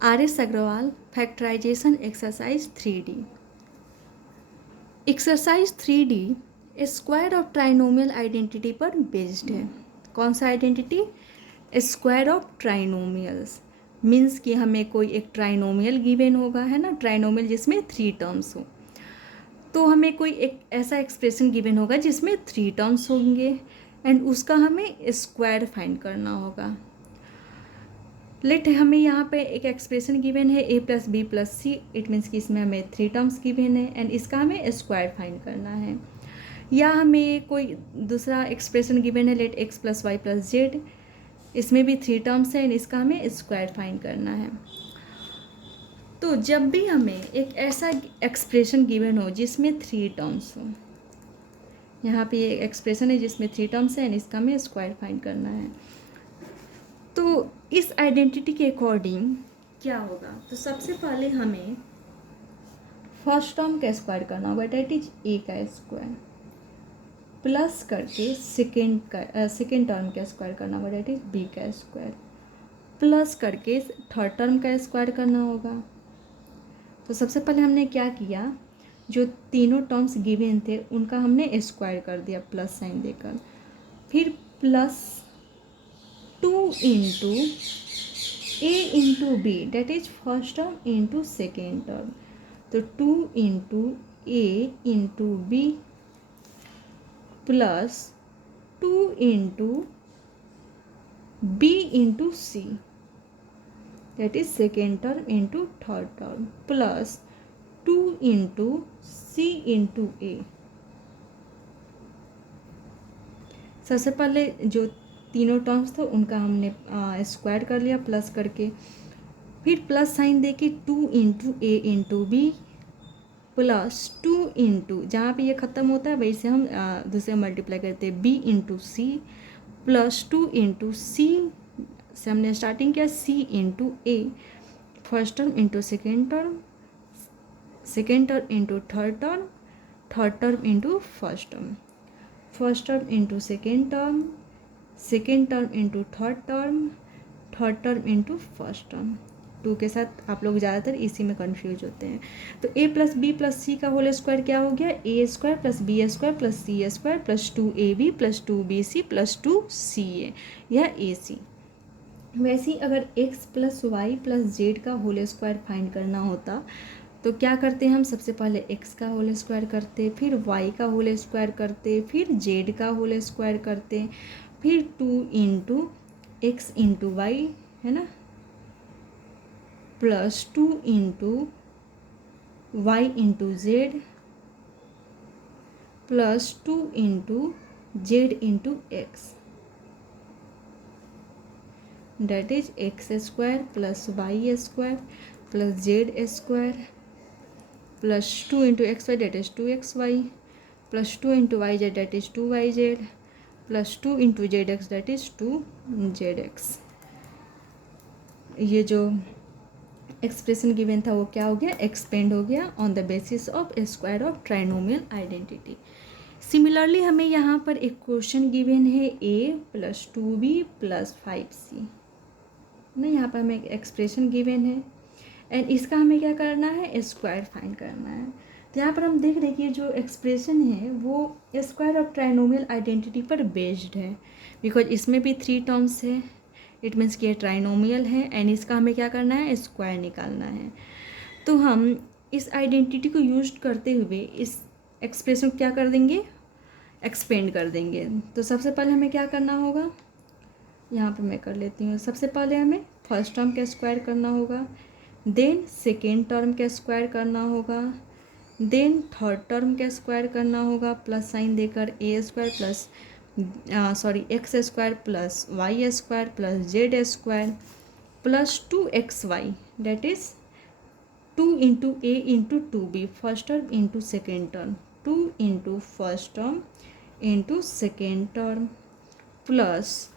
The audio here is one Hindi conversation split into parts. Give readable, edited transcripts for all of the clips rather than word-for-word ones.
RS Agarwal factorisation exercise 3D। Exercise 3D square of trinomial identity पर बेस्ड है। कौन सा identity? Square of trinomials. Means कि हमें कोई एक ट्राइनोमियल गिवन होगा, है ना, ट्राइनोमियल जिसमें 3 टर्म्स हो। तो हमें कोई एक ऐसा एक्सप्रेशन गिवन होगा जिसमें 3 टर्म्स होंगे एंड उसका हमें स्क्वायर फाइंड करना होगा। लेट हमें यहाँ पे एक एक्सप्रेशन गिवन है a plus B plus C. It means कि इसमें हमें 3 टर्म्स गिवन है एंड इसका हमें स्क्वायर फाइंड करना है। या हमें कोई दूसरा एक्सप्रेशन गिवन है, let x plus Y plus Z. इसमें भी 3 टर्म्स है एंड इसका हमें स्क्वायर फाइंड करना है। तो जब भी हमें एक ऐसा एक्सप्रेशन गिवन हो जिसमें 3 टर्म्स हो, यहाँ पे ये एक्सप्रेशन है जिसमें 3 टर्म्स है एंड इसका हमें स्क्वायर फाइंड करना है। तो इस आइडेंटिटी के अकॉर्डिंग क्या होगा? तो सबसे पहले हमें फर्स्ट टर्म का स्क्वायर करना होगा, डेट इज ए का स्क्वायर, प्लस करके सेकेंड टर्म का स्क्वायर करना होगा, डेट इज बी का स्क्वायर, प्लस करके थर्ड टर्म का स्क्वायर करना होगा। तो सबसे पहले हमने क्या किया, जो तीनों टर्म्स गिवन थे उनका हमने स्क्वायर कर दिया प्लस साइन देकर। फिर plus 2 into a into B, that is first term into second term. तो 2 into A into B plus 2 into B into C, that is second term into third term, plus 2 into C into A. सबसे पहले जो तीनों टर्म्स थे उनका हमने स्क्वायर कर लिया प्लस करके। फिर प्लस साइन देके 2 into A into B plus 2 into, जहाँ पे ये ख़त्म होता है वहीं से हम दूसरे मल्टीप्लाई करते हैं, B into C plus 2 into C से हमने स्टार्टिंग किया, C into A, first term into second term, second term into third term into first term into second term into third term into first term. 2 के साथ आप लोग ज़्यादातर इसी में कंफ्यूज होते हैं। तो a plus B plus C का होल स्क्वायर क्या हो गया, A square plus B square plus C square plus 2ab plus 2bc plus 2ca, यह ac। वैसे ही अगर x plus Y plus Z का होल स्क्वायर फाइंड करना होता तो क्या करते हैं हम, सबसे पहले x का होल स्क्वायर करते, फिर y का होल स्क्वायर करते, फिर z का होल स्क्वायर करते, फिर 2 इंटू एक्स इंटू वाई, है ना, plus 2 into Y into Z plus 2 into Z into X, that is X square plus Y square plus Z square plus 2 into X Y, that is 2xy plus 2 into Y Z, that is 2yz plus 2 into Z X, that is 2zx। ये जो एक्सप्रेशन गिवन था वो क्या हो गया, एक्सपेंड हो गया on the basis of square of trinomial identity. Similarly हमें यहाँ पर एक क्वेश्चन गिवन है a plus 2b plus 5c ना, यहाँ पर हमें एक एक्सप्रेशन गिवन है एंड इसका हमें क्या करना है, स्क्वायर फाइंड करना है। तो यहाँ पर हम देख रहे हैं कि जो एक्सप्रेशन है वो स्क्वायर ऑफ ट्राइनोमियल आइडेंटिटी पर बेस्ड है, बिकॉज इसमें भी 3 टर्म्स है, इट मीन्स कि ये ट्राइनोमियल है एंड इसका हमें क्या करना है, स्क्वायर निकालना है। तो हम इस आइडेंटिटी को यूज करते हुए इस एक्सप्रेशन को क्या कर देंगे, एक्सपेंड कर देंगे। तो सबसे पहले हमें क्या करना होगा, यहाँ पे मैं कर लेती हूँ। सबसे पहले हमें फर्स्ट टर्म का स्क्वायर करना होगा, देन सेकेंड टर्म का स्क्वायर करना होगा, देन थर्ड टर्म का स्क्वायर करना होगा प्लस साइन देकर, A square plus X square plus Y square plus Z square plus 2xy, that is 2 into A into 2b, first term into second term, 2 into first term into second term plus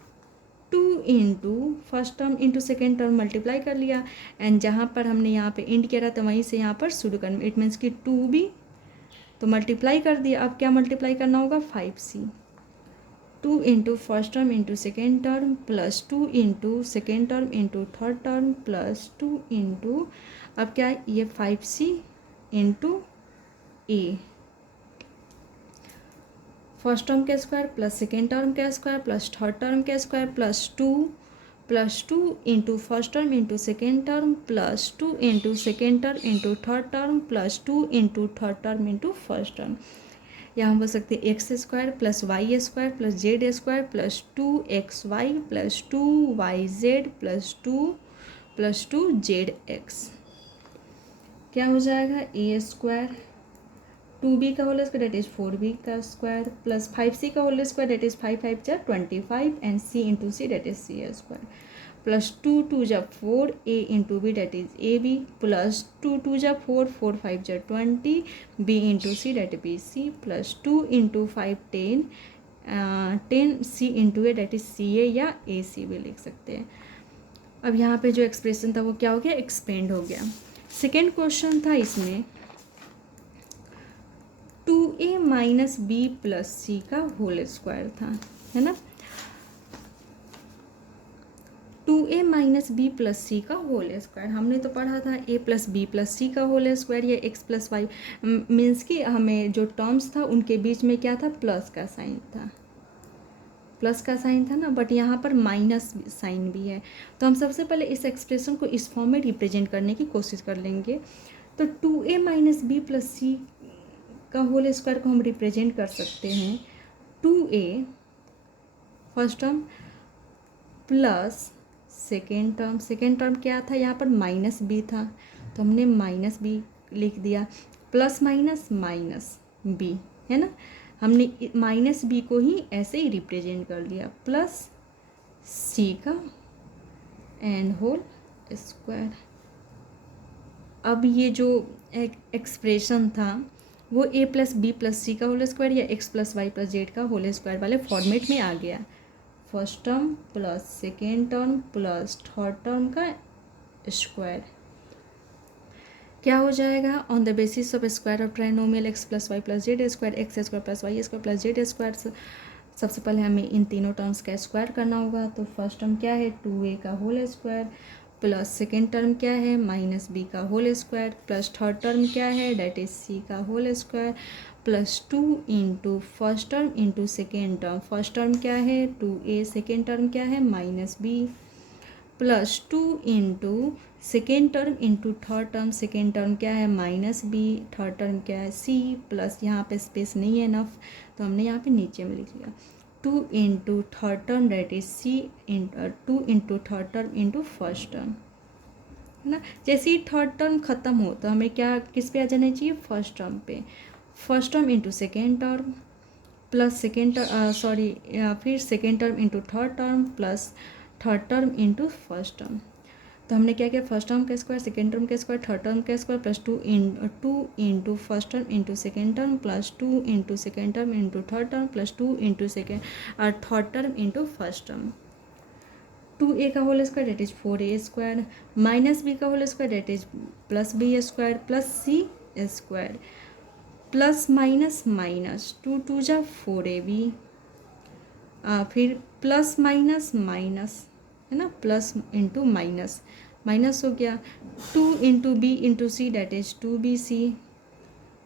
2 into first term into second term multiply कर लिया एंड जहाँ पर हमने यहाँ पे एंड किया था तो वहीं से यहाँ पर शुरू करना, इट मीन्स कि 2b तो मल्टीप्लाई कर दिया। अब क्या मल्टीप्लाई करना होगा, 5c two into first term into second term plus two into second term into third term plus two into, अब क्या है ये 5c into A, first term का स्क्वायर प्लस सेकेंड टर्म का स्क्वायर प्लस थर्ड टर्म का square plus two into first term into second term plus two into second term into third term plus two into third term into first term. या हम बोल सकते हैं X square plus Y square plus Z square plus two X Y plus two Y Z plus two Z X. क्या हो जाएगा ए स्क्वायर 2b का whole square that is 4b का स्क्वायर प्लस 5c का होल स्क्वायर डेट इज 5 5 जा 25 and c into C that is C square plus 2 2 जा 4 a into B that is A B plus 2 2 जा 4 4 5 जा 20 b into C that B C plus 2 into 5 10 10 c into A that is C A या ए सी भी लिख सकते हैं। अब यहाँ पे जो एक्सप्रेशन था वो क्या हो गया, एक्सपेंड हो गया। सेकेंड क्वेश्चन था इसमें 2a minus B plus C का होल स्क्वायर था, है ना। 2a minus B plus C का होल स्क्वायर हमने तो पढ़ा था a plus B plus C का होल स्क्वायर या x प्लस वाई, मीन्स कि हमें जो टर्म्स था उनके बीच में क्या था, प्लस का साइन था, प्लस का साइन था ना, बट यहाँ पर माइनस साइन भी है। तो हम सबसे पहले इस एक्सप्रेशन को इस फॉर्म में रिप्रेजेंट करने की कोशिश कर लेंगे। तो 2a minus B plus C का होल स्क्वायर को हम रिप्रेजेंट कर सकते हैं 2a first term plus second term क्या था, यहाँ पर माइनस बी था तो हमने माइनस बी लिख दिया, प्लस माइनस माइनस बी, है ना। हमने माइनस बी को ही ऐसे ही रिप्रेजेंट कर लिया प्लस सी का एंड होल स्क्वायर। अब ये जो एक्सप्रेशन था वो a plus B plus C का होल स्क्वायर या x plus Y plus Z का होल स्क्वायर वाले फॉर्मेट में आ गया। First term plus second term plus third term का स्क्वायर क्या हो जाएगा, on the basis of square of trinomial x plus Y plus Z square X square plus Y square plus Z square. सबसे पहले हमें इन तीनों टर्म्स का स्क्वायर करना होगा। तो फर्स्ट टर्म क्या है 2a का whole square plus second term क्या है माइनस बी का whole square plus third term क्या है डेट इज सी का whole square plus 2 into first term into second term, first term क्या है 2a, सेकेंड टर्म क्या है minus B plus 2 into second term into third term, second term क्या है माइनस बी, थर्ड टर्म क्या है सी प्लस यहाँ पे स्पेस नहीं है इनफ तो हमने यहाँ पे नीचे में लिख लिया 2 into third term that is C 2 into third term into first term, है ना। जैसे ही थर्ड टर्म ख़त्म हो तो हमें क्या किस पे आ जाना चाहिए, फर्स्ट टर्म पे, first term into second term plus फिर second term into third term plus third term into first term. तो हमने क्या किया, फर्स्ट टर्म का स्क्वायर सेकेंड टर्म का स्क्वायर थर्ड टर्म का square plus 2 into first term into second term plus 2 into second term into third term plus 2 into third term into first term. 2a का whole square that is 4a square minus B का whole square that is plus B square plus C square plus minus minus 2 2 जा 4ab फिर प्लस माइनस माइनस, है ना, प्लस इंटू माइनस माइनस हो गया 2 into B into C that is 2bc।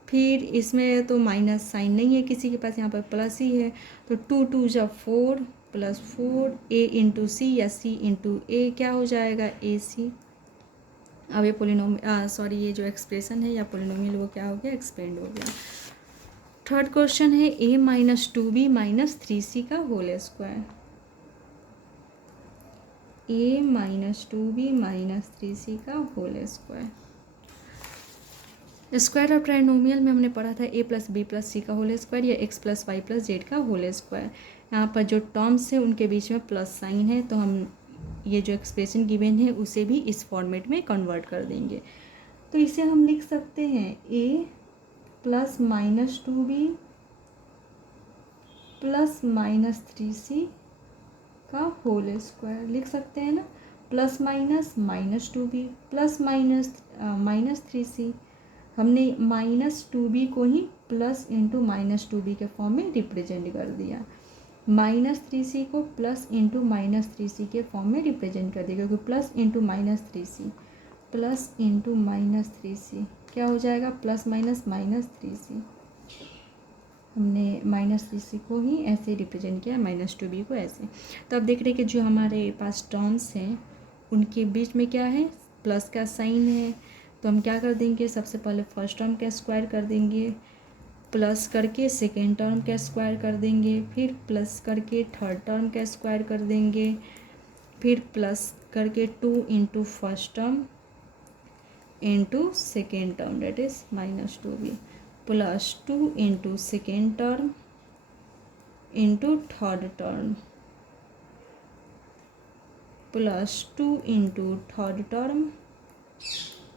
फिर इसमें तो माइनस साइन नहीं है किसी के पास, यहाँ पर प्लस ही है तो 2 2 जा 4 प्लस 4 a इंटू सी या c इंटू ए क्या हो जाएगा ac। अब ये ये जो एक्सप्रेशन है या पोलिनोमियल वो क्या हो गया, एक्सपेंड हो गया। थर्ड क्वेश्चन है a minus 2b minus 3c का whole square, a minus 2b minus 3c का whole square. Square of trinomial में हमने पढ़ा था a plus B plus C का होल स्क्वायर या x plus Y plus Z का होल स्क्वायर। यहाँ पर जो टर्म्स है उनके बीच में प्लस साइन है तो हम ये जो एक्सप्रेशन गिवन है उसे भी इस फॉर्मेट में कन्वर्ट कर देंगे। तो इसे हम लिख सकते हैं a plus minus 2b plus minus 3c का होल स्क्वायर लिख सकते हैं ना, plus minus minus 2b plus minus 3c। हमने माइनस 2b को ही प्लस इंटू माइनस 2b के फॉर्म में रिप्रेजेंट कर दिया। -3c को प्लस इंटू -3c के फॉर्म में रिप्रेजेंट कर देगा, क्योंकि प्लस इंटू -3c क्या हो जाएगा, प्लस माइनस -3c। हमने -3c को ही ऐसे रिप्रेजेंट किया, -2b को ऐसे। तो अब देख रहे हैं कि जो हमारे पास टर्म्स हैं उनके बीच में क्या है, प्लस का साइन है। तो हम क्या कर देंगे, सबसे पहले फर्स्ट टर्म का स्क्वायर कर देंगे, प्लस करके सेकेंड टर्म का स्क्वायर कर देंगे, फिर प्लस करके थर्ड टर्म का स्क्वायर कर देंगे, फिर प्लस करके 2 into first term into second term that is -2b, plus 2 into second term into third term, plus 2 into third term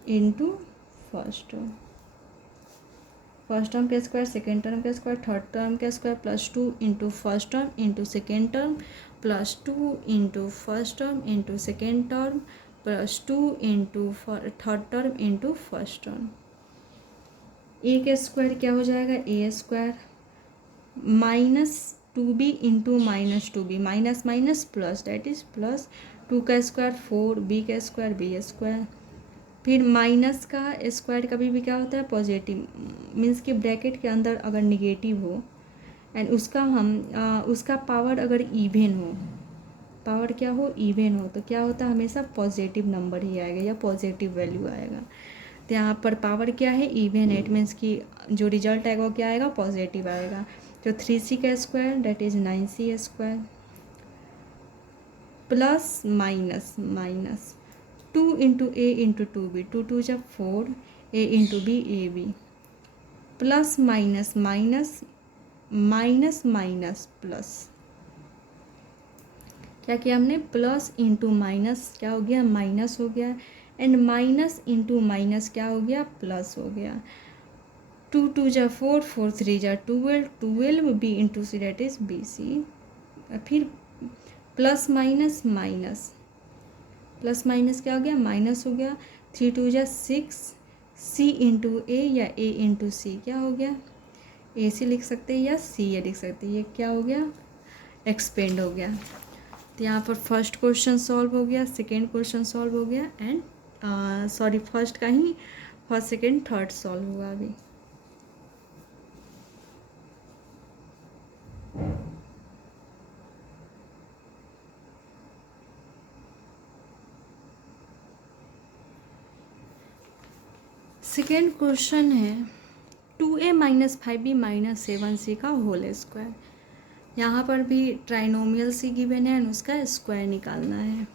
into first term. First term का स्क्वायर, सेकेंड टर्म का स्क्वायर, थर्ड टर्म का square, plus 2 into first term into second term, plus 2 into first term into second term, plus 2 into third term into first term. A का स्क्वायर क्या हो जाएगा, A square, -2b into -2b, minus minus plus that is plus, 2 का स्क्वायर 4, b का स्क्वायर b स्क्वायर। फिर माइनस का स्क्वायर कभी भी क्या होता है, पॉजिटिव, मीन्स कि ब्रैकेट के अंदर अगर निगेटिव हो एंड उसका पावर अगर इवन हो, पावर क्या हो, इवन हो, तो क्या होता है, हमेशा पॉजिटिव नंबर ही आएगा या पॉजिटिव वैल्यू आएगा। तो यहाँ पर पावर क्या है, इवन है, इट मीन्स कि जो रिजल्ट आएगा वो क्या आएगा, पॉजिटिव आएगा। तो 3c का square that is 9c square, plus minus 2 into A into 2b, 2 2 जब 4, a into B A B, plus minus plus, क्या किया हमने, प्लस इंटू माइनस क्या हो गया, माइनस हो गया, एंड माइनस इंटू माइनस क्या हो गया, प्लस हो गया। 2 2 जा 4, 4 3 जा 12, 12 B into C that is B C. फिर प्लस माइनस क्या हो गया, माइनस हो गया। 3 2 जा 6, सी इंटू ए या ए इंटू सी क्या हो गया, ए सी लिख सकते हैं या सी ए लिख सकते हैं, ये क्या हो गया, एक्सपेंड हो गया। तो यहाँ पर फर्स्ट क्वेश्चन सॉल्व हो गया, सेकेंड क्वेश्चन सॉल्व हो गया, एंड फर्स्ट का ही फर्स्ट सेकेंड थर्ड सॉल्व हुआ अभी। सेकेंड क्वेश्चन है 2a - 5b - 7c का होल स्क्वायर। यहाँ पर भी ट्राइनोमियल सी गिवन है, उसका स्क्वायर निकालना है।